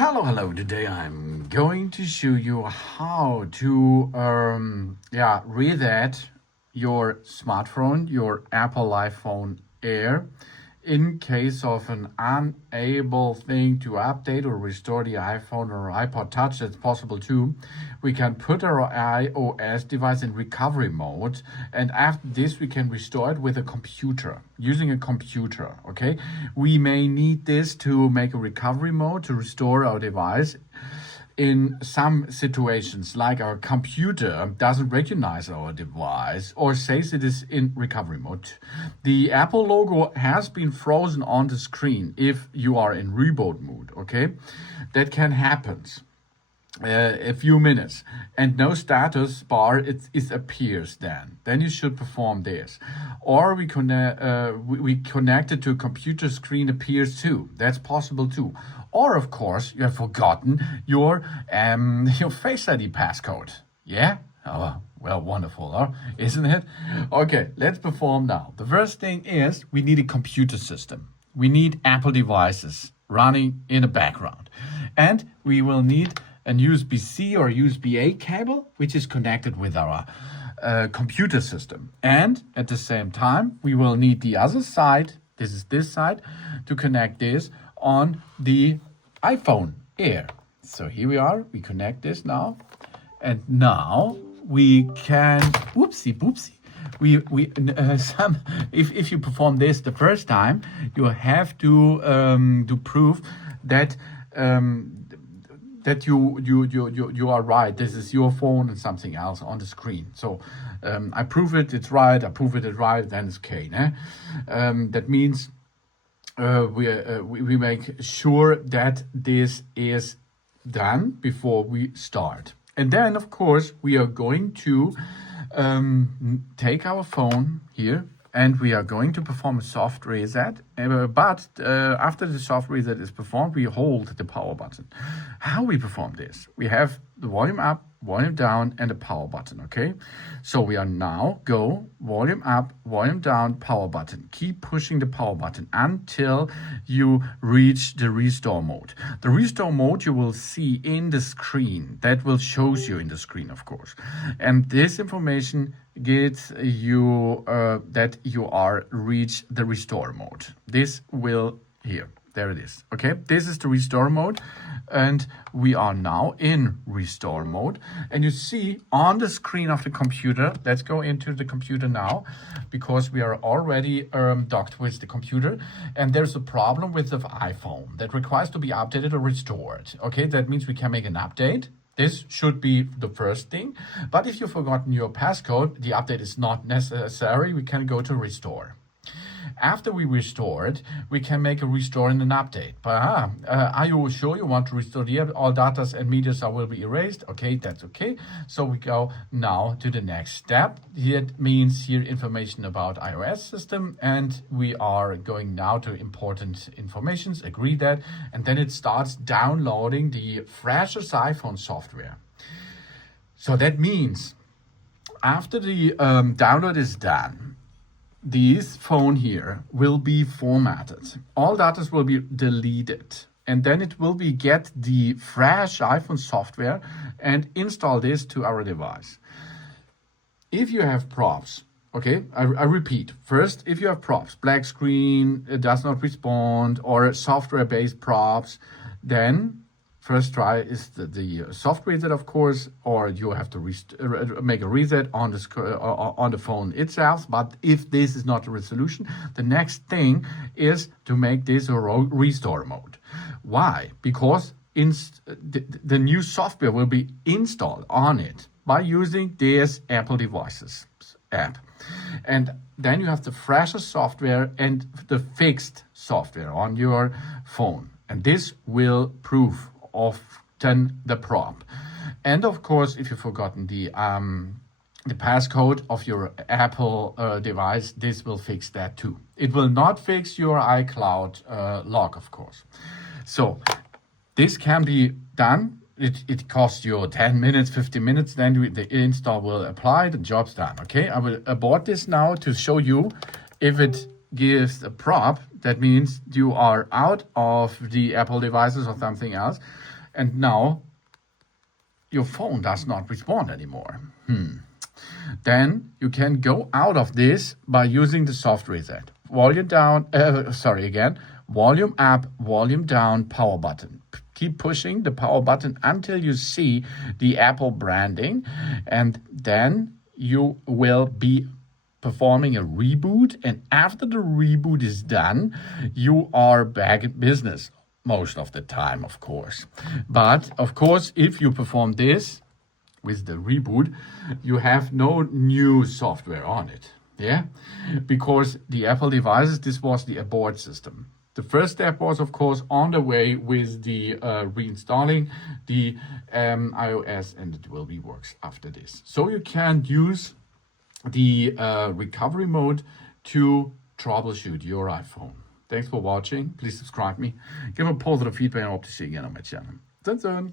Hello. Today I'm going to show you how to reset your smartphone, your Apple iPhone Air, in case of an unable thing to update or restore the iPhone or iPod Touch. That's possible too. We can put our iOS device in recovery mode, and after this we can restore it with a computer, using a computer. Okay, we may need this to make a recovery mode to restore our device in some situations, like our computer doesn't recognize our device or says it is in recovery mode. The Apple logo has been frozen on the screen if you are in reboot mode. Okay, that can happen a few minutes, and no status bar it appears. Then you should perform this, or we connect it to a computer screen appears too. That's possible too. Or of course you have forgotten your Face ID passcode. Yeah. Oh, well, wonderful, huh? Isn't it? Okay, let's perform now. The first thing is we need a computer system. We need Apple devices running in the background, and we will need an USB-C or USB-A cable, which is connected with our computer system. And at the same time, we will need the other side, this is this side, to connect this on the iPhone Air. So here we are, we connect this now. And now we can, whoopsie boopsie. If you perform this the first time, you have to prove that that you are right. This is your phone and something else on the screen. So I prove it's right. I prove it's right. Then it's okay. That means we make sure that this is done before we start. And then of course we are going to take our phone here, and we are going to perform a soft reset. But after the soft reset is performed, we hold the power button. How we perform this? We have the volume up, volume down, and the power button. Okay, so we are now go volume up, volume down, power button. Keep pushing the power button until you reach the restore mode. The restore mode you will see in the screen. That will shows you in the screen, of course, and this information gets you that you are reach the restore mode. This will here. There it is. Okay, this is the restore mode, and we are now in restore mode. And you see on the screen of the computer, let's go into the computer now, because we are already docked with the computer, and there's a problem with the iPhone that requires to be updated or restored. Okay, that means we can make an update. This should be the first thing. But if you've forgotten your passcode, the update is not necessary. We can go to restore. After we restore it, we can make a restore and an update. But are you sure you want to restore all data and media will be erased? Okay, that's okay. So we go now to the next step. It means here information about iOS system, and we are going now to important informations. Agree that, and then it starts downloading the freshest iPhone software. So that means after the download is done, this phone here will be formatted. All data will be deleted, and then it will be get the fresh iPhone software and install this to our device. If you have props, okay, I repeat, first, if you have props, black screen, it does not respond, or software-based props, then first try is the soft reset, of course, or you have to make a reset on the phone itself. But if this is not a resolution, the next thing is to make this a restore mode. Why? Because the new software will be installed on it by using this Apple Devices app. And then you have the fresher software and the fixed software on your phone. And this will prove often the prop. And of course, if you've forgotten the passcode of your Apple device, this will fix that too. It will not fix your iCloud lock, of course. So this can be done. It costs you 10 minutes, 15 minutes, then the install will apply, the job's done. Okay, I will abort this now to show you if it gives a prop. That means you are out of the Apple devices or something else, and now your phone does not respond anymore. Then you can go out of this by using the soft reset. Volume down, volume up, volume down, power button. Keep pushing the power button until you see the Apple branding, and then you will be performing a reboot. And after the reboot is done, you are back in business most of the time, of course. But of course, if you perform this with the reboot, you have no new software on it. Yeah, because the Apple devices, this was the abort system. The first step was, of course, on the way with the reinstalling the iOS, and it will be works after this. So you can use the recovery mode to troubleshoot your iPhone. Thanks for watching. Please subscribe me. Give a positive feedback and I hope to see you again on my channel. Dun dun.